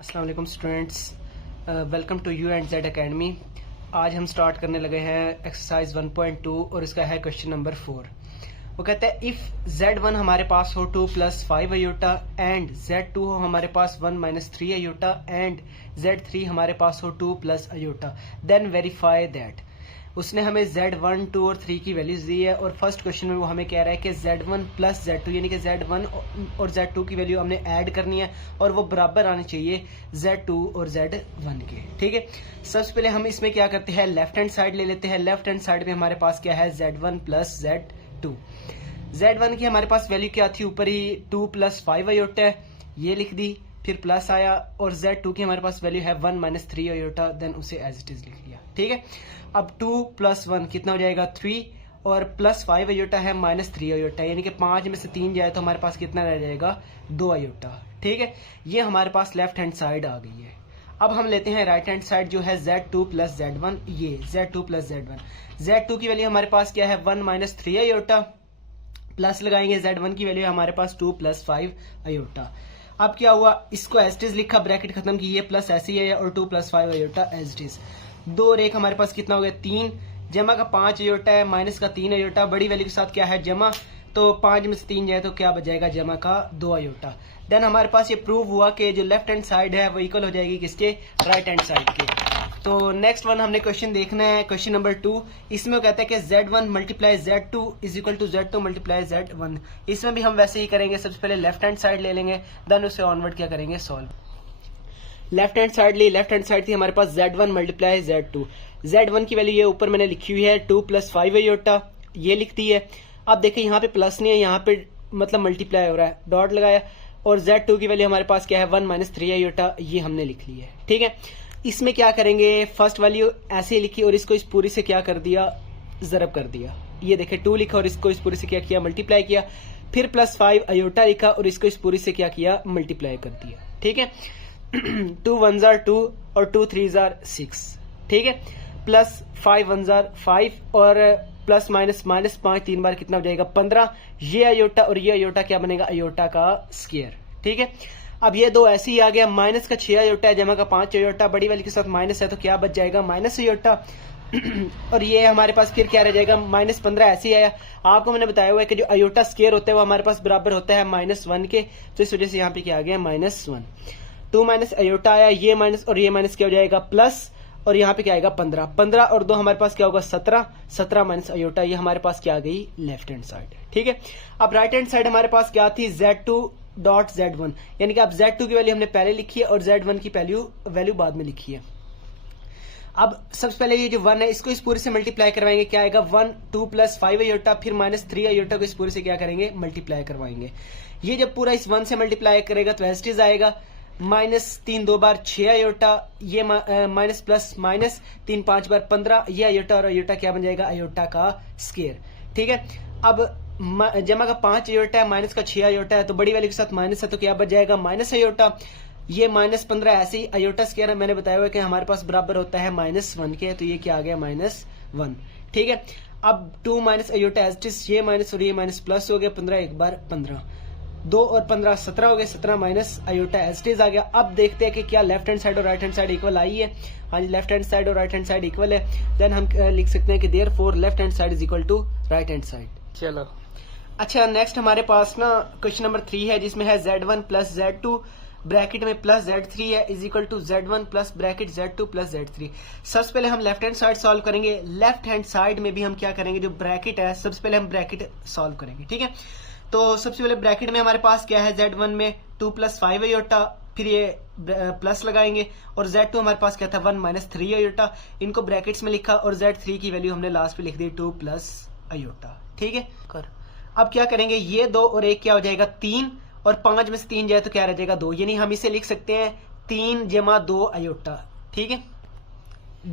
अस्सलाम वालेकुम students, welcome to U and Z academy. आज हम स्टार्ट करने लगे हैं एक्सरसाइज 1.2 और इसका है क्वेश्चन नंबर 4। वो कहता है इफ Z1 हमारे पास हो 2 + 5 अयोटा एंड Z2 हो हमारे पास 1 - 3 अयोटा एंड Z3 हमारे पास हो 2 + अयोटा, देन वेरीफाई दैट। उसने हमें Z1, 2 और 3 की वैल्यूज दी है और फर्स्ट क्वेश्चन में वो हमें कह रहा है कि Z1 + Z2 यानी कि Z1 और Z2 की वैल्यू हमने ऐड करनी है और वो बराबर आनी चाहिए Z2 और Z1 के। ठीक है, सबसे पहले हम इसमें क्या करते हैं, लेफ्ट हैंड साइड ले लेते हैं। लेफ्ट हैंड साइड में हमारे पास क्या है, Z1 + Z2। Z1 की हमारे पास वैल्यू क्या थी, ऊपर ही 2 + 5 अयोटा है, ये लिख दी, फिर प्लस आया, और Z2 की हमारे पास वैल्यू है 1 - 3 अयोटा, देन उसे एज इट इज लिख लिया। ठीक है, अब 2 + 1 कितना हो जाएगा 3, और +5 अयोटा है -3 अयोटा, यानी कि 5 में से 3 जाए तो हमारे पास कितना रह जाएगा, 2 अयोटा। ठीक है, ये हमारे पास लेफ्ट हैंड साइड आ गई है। अब हम लेते हैं राइट हैंड साइड जो है Z2 + Z1। ये Z2 + Z1, Z2 की वैल्यू हमारे पास क्या है 1 - 3 अयोटा, प्लस लगाएंगे Z1 की वैल्यू हमारे पास 2 + 5 अयोटा। अब क्या हुआ, इसको एज इट इज लिखा, ब्रैकेट खत्म की, ये प्लस ऐसे ही है और 2 + 5 अयोटा एज इट इज। दो रेख हमारे पास कितना हो गया 3, जमा का 5 अयोटा है, माइनस का 3 अयोटा, बड़ी वैल्यू के साथ क्या है जमा, तो 5 में से 3 जाए तो क्या बचेगा, जमा का 2 अयोटा। देन हमारे पास ये प्रूव हुआ कि जो लेफ्ट हैंड साइड है वो इक्वल हो जाएगी किसके, राइट हैंड साइड के। तो नेक्स्ट वन हमने क्वेश्चन देखना है, क्वेश्चन नंबर 2। इसमें वो कहता है कि Z1 × Z2 = Z2 × Z1। इसमें भी हम वैसे ही करेंगे, सबसे पहले लेफ्ट हैंड साइड ले लेंगे, देन उसे ऑनवर्ड क्या करेंगे, सॉल्व। लेफ्ट हैंड साइड ली, लेफ्ट हैंड साइड थी हमारे पास Z1 × Z2। Z1 की वैल्यू ये ऊपर मैंने लिखी हुई है 2 + 5 अयोटा, ये लिखती है। अब देखिए यहाँ पे प्लस नहीं है, यहाँ पे मतलब मल्टीप्लाई हो रहा है, डॉट लगाया, और Z2 की वैल्यू हमारे पास क्या है 1 - 3 अयोटा, ये हमने लिख ली है। ठीक है, इसमें क्या करेंगे, फर्स्ट वैल्यू ऐसे ही लिखी और इसको इस पूरी से क्या कर दिया, जरब कर दिया। ये देखिए 2 लिखा और इसको इस पूरी से क्या किया, मल्टीप्लाई किया, फिर +5 अयोटा लिखा और इसको इस पूरी से क्या किया, मल्टीप्लाई कर दिया। ठीक है, 2 1s are 2 और 2 3s are 6। ठीक है, +5 1s are 5 और प्लस माइनस -5 3 बार कितना हो जाएगा 15। ये अयोटा और ये अयोटा क्या बनेगा, अयोटा का स्क्वायर। ठीक है, अब ये दो ऐसे ही आ गया, माइनस का 6 अयोटा है, जमा का 5 अयोटा, बड़ी वाली के साथ माइनस है तो क्या बच जाएगा, माइनस अयोटा। और ये हमारे पास फिर क्या रह जाएगा, -15 ऐसे ही आया। आपको मैंने बताया हुआ है कि जो अयोटा स्क्वायर होता है वो हमारे पास बराबर होता है -1 के, तो इस वजह से यहाँ पे क्या आ गया, -1। 2 माइनस अयोटा आया, ये माइनस और ये माइनस क्या हो जाएगा, प्लस, और यहाँ पे क्या आएगा 15। 15 और 2 हमारे पास क्या होगा 17। 17 माइनस अयोटा, ये हमारे पास क्या आ गई, लेफ्ट हैंड साइड। ठीक है, अब राइट हैंड साइड हमारे पास क्या थी, Z2.Z1, यानी कि अब Z2 की वैल्यू हमने पहले लिखी है और Z1 की वैल्यू बाद में लिखी है। अब सबसे पहले ये जो 1 है इसको इस पूरे से मल्टीप्लाई करवाएंगे, क्या आएगा 1 2 + 5 अयोटा, फिर -3 अयोटा को इस पूरे से क्या करेंगे, मल्टीप्लाई करवाएंगे। ये जब पूरा इस 1 से मल्टीप्लाई करेगा तो एज इट इज आएगा, -3 2 बार 6 अयोटा, ये माइनस प्लस माइनस 3 5 बार 15, ये अयोटा और अयोटा क्या बन जाएगा, अयोटा का स्क्वायर। ठीक है, अब जमा का 5 अयोटा है, माइनस का 6 अयोटा है, तो बड़ी वाली के साथ माइनस है तो क्या बच जाएगा, माइनस अयोटा। ये -15 ऐसे ही अयोटा स्क्वायर मैंने बताया हुआ कि हमारे पास बराबर होता है -1 के, तो ये क्या आ गया, -1। ठीक है, अब 2 minus iota as it is, ये माइनस और ये माइनस प्लस हो गया, 15 एक बार 15, 2 और 15 17 हो गए, 17 minus iota as it is आ गया। अब देखते हैं कि क्या लेफ्ट हैंड साइड और राइट हैंड साइड इक्वल आई है। हाँ जी, लेफ्ट हैंड साइड और राइट हैंड साइड इक्वल है, देन हम लिख सकते हैं कि therefore left hand side is equal to right hand side. चलो अच्छा, नेक्स्ट हमारे पास ना क्वेश्चन नंबर 3 है, जिसमें है Z1 + Z2 ब्रैकेट में +Z3 है is equal to Z1 plus bracket Z2 + Z3। सबसे पहले हम लेफ्ट हैंड साइड सॉल्व करेंगे। लेफ्ट हैंड साइड में भी हम क्या करेंगे, जो ब्रैकेट है सबसे पहले हम ब्रैकेट सॉल्व करेंगे। ठीक है, तो सबसे पहले ब्रैकेट में हमारे पास क्या है, Z1 में 2 + 5 अयोटा, फिर ये प्लस लगाएंगे, और Z2 हमारे पास क्या था 1 - 3 अयोटा, इनको ब्रैकेट्स में लिखा, और Z3 की वैल्यू हमने लास्ट पे लिख दी 2 + अयोटा। ठीक है, कर अब क्या करेंगे, ये 2 और 1 क्या हो जाएगा 3, और 5 में से 3 जाए तो क्या रह जाएगा 2, यानी हम इसे लिख सकते हैं 3 + 2 अयोटा। ठीक है,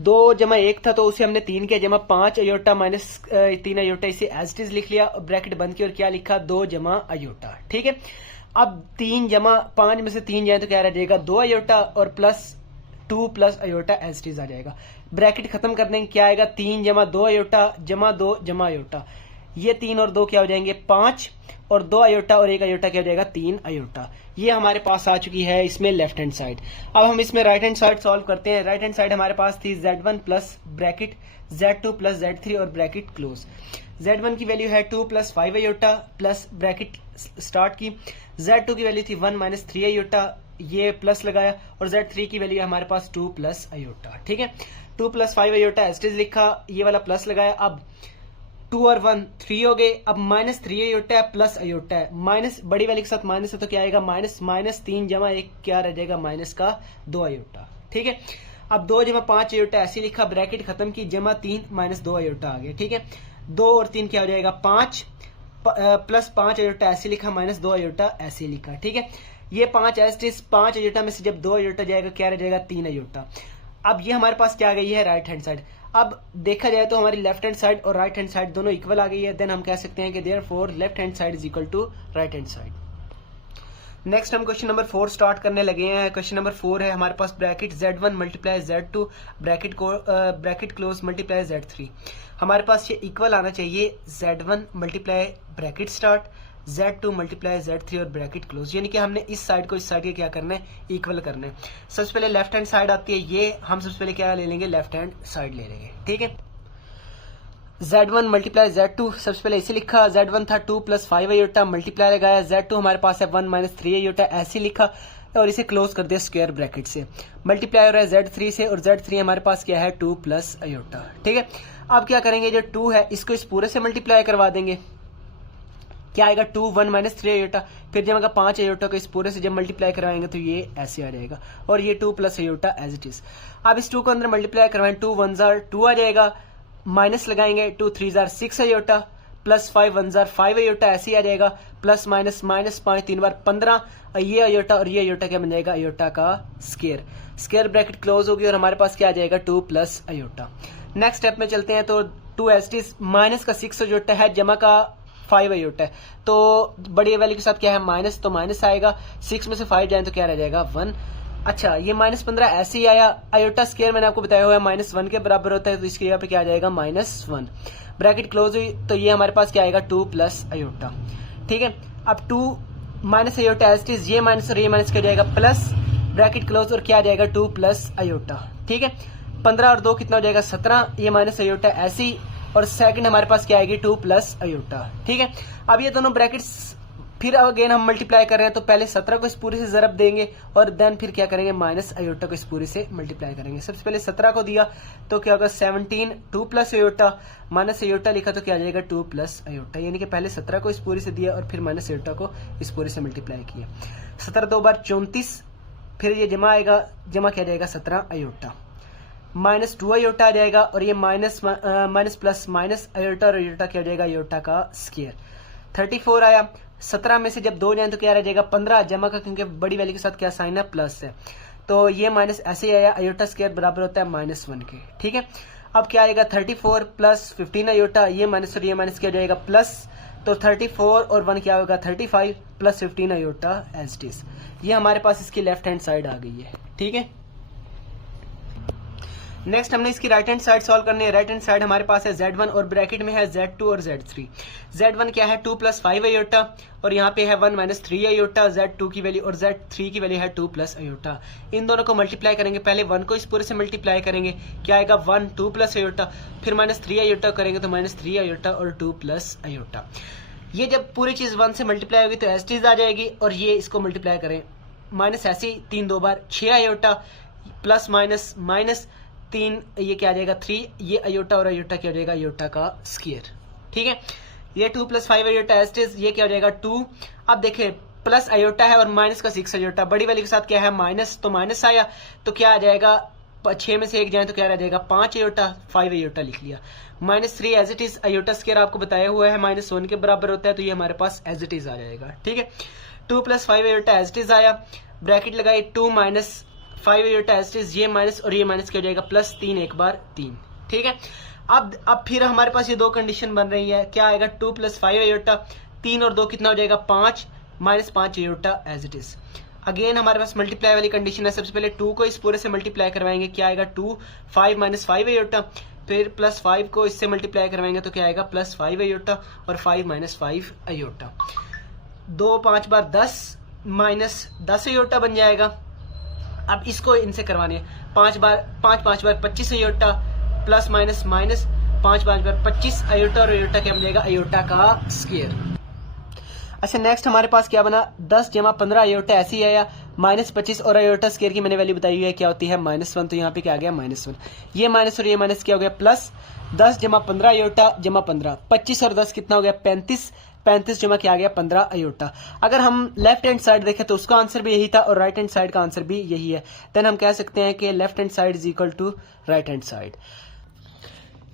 2 + 1 था तो उसे हमने 3 किया, जमा 5 अयोटा -3 अयोटा, इसे एज इट इज लिख लिया, ब्रैकेट बंद किया और क्या लिखा 2 + अयोटा। ठीक है, अब 3 + 5 में से 3 जाए तो क्या रह जाएगा 2 अयोटा, और +2 + अयोटा एज इट इज आ जाएगा। ब्रैकेट खत्म कर देंगे, क्या आएगा 3 + 2 अयोटा जमा 2 जमा अयोटा, ये 3 और 2 क्या हो जाएंगे 5, और 2 आयोटा और 1 आयोटा क्या हो जाएगा 3 आयोटा। ये हमारे पास आ चुकी है इसमें लेफ्ट हैंड साइड। अब हम इसमें राइट हैंड साइड सॉल्व करते हैं। राइट हैंड साइड हमारे पास थी Z1 plus bracket Z2 plus Z3 और ब्रैकेट क्लोज। Z1 की वैल्यू है 2 plus 5 iota plus bracket start की। Z2 की वैल्यू थी 1 माइनस 3 आयोटा, ये प्लस लगाया, और Z3 की वैल्यू हमारे पास 2 प्लस आयोटा। ठीक है, 2 प्लस 5 आयोटा एस्टेज लिखा, ये वाला प्लस लगाया। अब 2 और 1 3 हो गए। अब माइनस 3 आयोटा है प्लस आयोटा है, माइनस बड़ी वाली के साथ माइनस है तो क्या आएगा माइनस, माइनस 3 जमा 1 क्या रह जाएगा माइनस का 2 आयोटा। ठीक है, अब 2 जमा 5 आयोटा ऐसे लिखा, ब्रैकेट खत्म की, जमा 3 माइनस 2 आयोटा आ गया। ठीक है, 2 और 3 क्या हो जाएगा 5, प्लस 5 आयोटा ऐसे लिखा, माइनस 2 आयोटा ऐसे लिखा। ठीक है, ये 5 एस्टिस 5 आयोटा में से जब 2 आयोटा जाएगा क्या रह जाएगा 3 आयोटा। अब ये हमारे पास क्या आ गई है राइट हैंड साइड। अब देखा जाए तो हमारी लेफ्ट हैंड साइड और राइट हैंड साइड दोनों इक्वल आ गई है। देन हम कह सकते हैं कि therefore left hand side is equal to right hand side. Next हम क्वेश्चन नंबर 4 स्टार्ट करने लगे हैं। क्वेश्चन नंबर 4 है हमारे पास bracket Z1 multiply Z2 bracket close multiply Z3। हमारे पास ये इक्वल आना चाहिए Z1 multiply bracket start Z2 multiply Z3 और ब्रैकेट क्लोज, यानी कि हमने इस साइड को इस साइड के क्या करना है इक्वल करना है। सबसे पहले लेफ्ट हैंड साइड आती है, ये हम सबसे पहले क्या ले लेंगे लेफ्ट हैंड साइड ले लेंगे। ठीक है, Z1 मल्टीप्लाई Z2 सबसे पहले इसे लिखा, Z1 था 2 प्लस 5 आयोटा, मल्टीप्लाई लगाया, Z2 हमारे पास है 1 माइनस 3 आयोटा ऐसे लिखा, और इसे क्लोज कर दिया स्क्वायर ब्रैकेट से। मल्टीप्लाई हो रहा है Z3 से, और Z3 हमारे पास क्या है 2 प्लस आयोटा। ठीक है, अब क्या करेंगे जो 2 है इसको इस पूरे से मल्टीप्लाई करवा देंगे, क्या आएगा 2 1 माइनस 3 आयोटा, फिर जब अगर 5 आयोटा को इस पूरे से जब मल्टीप्लाई करवाएंगे तो ये ऐसे आ जाएगा, और ये 2 plus iota as it is. अब इस 2 को अंदर मल्टीप्लाई करवाएं, 2 1 जार 2 आ जाएगा, माइनस लगाएंगे 2 3 jar 6 iota, plus 5 1 jar 5 iota ऐसे ही आ जाएगा, प्लस माइनस माइनस 5 3 बार 15, और ये आयोटा और ये आयोटा क्या बन जाएगा आयोटा का स्क्वायर। स्क्वायर ब्रैकेट क्लोज होगी और हमारे पास क्या आ जाएगा 2 प्लस आयोटा। नेक्स्ट स्टेप में चलते हैं, तो 2 एस्टिस माइनस का 6 आयोटा है, जमा का 5 आयोटा है, तो बड़ी वैल्यू के साथ क्या है माइनस, तो माइनस आएगा, 6 में से 5 जाए तो क्या रह जाएगा 1। अच्छा, ये माइनस 15 ऐसे ही आया, आयोटा स्क्वायर मैंने आपको बताया हुआ है माइनस 1 के बराबर होता है, तो इसके यहाँ पे क्या आ जाएगा -1। ब्रैकेट क्लोज हुई तो ये हमारे पास क्या आएगा 2 प्लस आयोटा। ठीक है, अब 2 माइनस आयोटा एस्टिस, ये माइनस और ये माइनस क्या जाएगा प्लस, ब्रैकेट क्लोज, और क्या आ जाएगा 2 प्लस आयोटा। ठीक है, 15 और 2 कितना हो जाएगा 17, ये माइनस आयोटा ऐसे ही, और सेकंड हमारे पास क्या आएगी 2 प्लस आयोटा। ठीक है, अब ये दोनों ब्रैकेट्स फिर अगेन हम मल्टीप्लाई कर रहे हैं, तो पहले 17 को इस पूरे से जरब देंगे, और देन फिर क्या करेंगे माइनस आयोटा को इस पूरे से मल्टीप्लाई करेंगे। सबसे पहले 17 को दिया तो क्या होगा 17, 2 प्लस आयोटा, माइनस आयोटा लिखा तो क्या आ जाएगा 2 प्लस आयोटा, यानी कि पहले 17 को इस पूरे से दिया और फिर माइनस आयोटा को इस पूरे से मल्टीप्लाई किया। 17 2 बार 34, फिर ये जमा आएगा, जमा क्या जाएगा 17 आयोटा, माइनस 2 आयोटा आ जाएगा, और ये minus minus plus minus iota, और आयोटा क्या हो जाएगा आयोटा का स्क्वायर। 34 आया, 17 में से जब 2 जाए तो क्या रह जाएगा 15, जमा का क्योंकि बड़ी वैल्यू के साथ क्या साइन है प्लस है, तो ये माइनस ऐसे ही आया, आयोटा स्क्वायर बराबर होता है -1 के। ठीक है, अब क्या आएगा 34 प्लस 15 आयोटा, ये माइनस और ये माइनस क्या जाएगा प्लस, तो 34 और 1 क्या होगा 35 plus 15 iota as it is. ये हमारे पास इसकी लेफ्ट हैंड साइड आ गई है। ठीक है, नेक्स्ट हमने इसकी राइट हैंड साइड सॉल्व करनी है। राइट हैंड साइड हमारे पास है Z1 और ब्रैकेट में है Z2 और Z3। Z1 क्या है 2 प्लस 5 आयोटा, और यहाँ पे है 1 माइनस 3 आयोटा, Z2 की वैल्यू और Z3 की वैल्यू है 2 प्लस आयोटा। इन दोनों को मल्टीप्लाई करेंगे, पहले 1 को इस पूरे से मल्टीप्लाई करेंगे, क्या आएगा 1 2 प्लस आयोटा, फिर माइनस 3 आयोटा करेंगे तो माइनस 3 आयोटा और 2 प्लस आयोटा। ये जब पूरी चीज 1 से मल्टीप्लाई होगी तो एस टीज आ जाएगी, और ये इसको मल्टीप्लाई करें माइनस ऐसे ही 3 2 बार 6 आयोटा, प्लस माइनस माइनस 3, ये क्या आ जाएगा 3, ये आयोटा और आयोटा क्या हो जाएगा आयोटा का स्क्वायर। ठीक है, ये 2 प्लस 5 आयोटा एस्टिस, ये क्या हो जाएगा 2। अब देखिए प्लस आयोटा है और माइनस का 6 आयोटा, बड़ी वाली के साथ क्या है माइनस, तो माइनस आया तो क्या आ जाएगा 6 में से 1 जाए तो क्या रह जाएगा 5 आयोटा, 5 आयोटा लिख लिया। -3 as it is, iota square आपको बताया हुआ है -1 के बराबर होता है, तो ये हमारे पास एज इट इज आ जाएगा। ठीक है, 2 plus 5 iota as it is आया, ब्रैकेट लगाई 2 minus 5 iota as it is, ये माइनस और ये माइनस क्या हो जाएगा प्लस 3 1 बार 3। ठीक है, अब फिर हमारे पास ये दो कंडीशन बन रही है, क्या आएगा 2 प्लस 5 आयोटा, 3 और 2 कितना हो जाएगा 5, minus 5 iota as it is. Again हमारे पास मल्टीप्लाई वाली कंडीशन है, सबसे पहले 2 को इस पूरे से मल्टीप्लाई करवाएंगे, क्या आएगा 2 5 माइनस 5 आयोटा, फिर +5 को इससे मल्टीप्लाई करवाएंगे तो क्या आएगा +5 अयोटा और 5 - 5 अयोटा। 2 5 बार 10 - 10 अयोटा बन जाएगा। अब इसको इनसे करवानी है 5 5 बार 25 अयोटा प्लस माइनस 5 5 बार 25 अयोटा और अयोटा क्या बन जाएगा अयोटा का स्क्वायर। अच्छा नेक्स्ट हमारे पास क्या बना 10 जमा 15 अयोटा ऐसे ही आया -25 और अयोटा स्क्वायर की मैंने वैल्यू बताई हुई है क्या होती है -1। तो यहाँ पे क्या आ गया -1। ये माइनस और ये माइनस क्या हो गया प्लस 10 जमा 15 अयोटा जमा 15 25 और 10 कितना हो गया 35 35 जमा क्या आ गया 15 अयोटा। अगर हम लेफ्ट हैंड साइड देखें तो उसका आंसर भी यही था और राइट हैंड साइड का आंसर भी यही है। देन हम कह सकते हैं कि left hand side is equal to right hand side.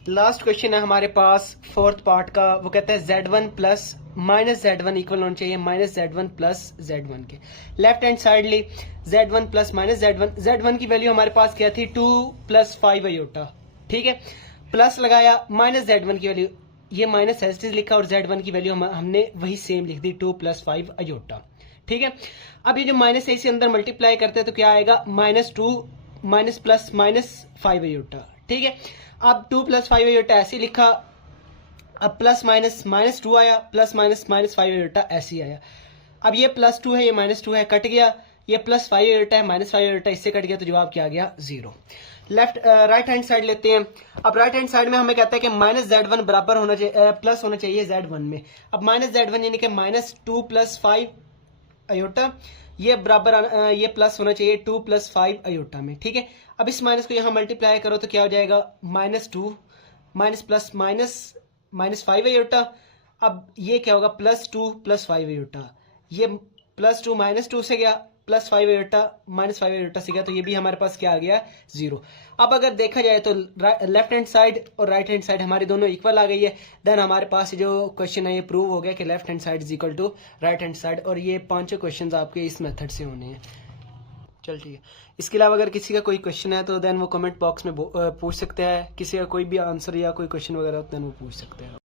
Last question है हमारे पास फोर्थ पार्ट का, वो कहता है Z1 प्लस -Z1 इक्वल होना चाहिए -Z1 प्लस Z1 के। लेफ्ट हैंड साइड ली Z1 प्लस -Z1, Z1 की वैल्यू हमारे पास क्या थी 2 + 5 अयोटा, ठीक है। प्लस लगाया -Z1 की वैल्यू, ये माइनस एस लिखा और Z1 की वैल्यू हमने वही सेम लिख दी 2 + 5 अयोटा, ठीक है। अब ये जो माइनस है इसे अंदर मल्टीप्लाई करते हैं तो क्या आएगा -2 -+-5 अयोटा, ठीक है। अब 2 + 5 अयोटा ऐसे लिखा, अब प्लस माइनस -2 आया प्लस -5 अयोटा ऐसे ही आया। अब ये +2 है ये -2 है कट गया, ये +5 अयोटा है -5 अयोटा इससे कट गया तो जवाब क्या आ गया 0। राइट हैंड साइड लेते हैं। अब राइट हैंड साइड में हमें कहता है कि -Z1 बराबर होना चाहिए प्लस होना चाहिए Z1 में। अब -Z1 यानी कि -2 + 5 अयोटा, ये बराबर ये प्लस होना चाहिए 2 + 5 अयोटा में, ठीक है। अब इस माइनस को यहाँ मल्टीप्लाई करो तो क्या हो जाएगा -2 -+-5 अयोटा। अब ये क्या होगा +2 + 5 अयोटा, ये +2 -2 से गया +5 अयोटा -5 अयोटा से गया तो ये भी हमारे पास क्या आ गया 0। अब अगर देखा जाए तो लेफ्ट हैंड साइड और राइट हैंड साइड हमारी दोनों इक्वल आ गई है। देन हमारे पास जो क्वेश्चन है ये प्रूव हो गया कि left hand side is equal to right hand side, और ये 5 क्वेश्चन आपके इस मेथड से होने हैं। चल ठीक है। इसके अलावा अगर किसी का कोई क्वेश्चन है तो देन वो कमेंट बॉक्स में पूछ सकते हैं। किसी का कोई भी आंसर या कोई क्वेश्चन वगैरह हो तो देन वो पूछ सकते हैं।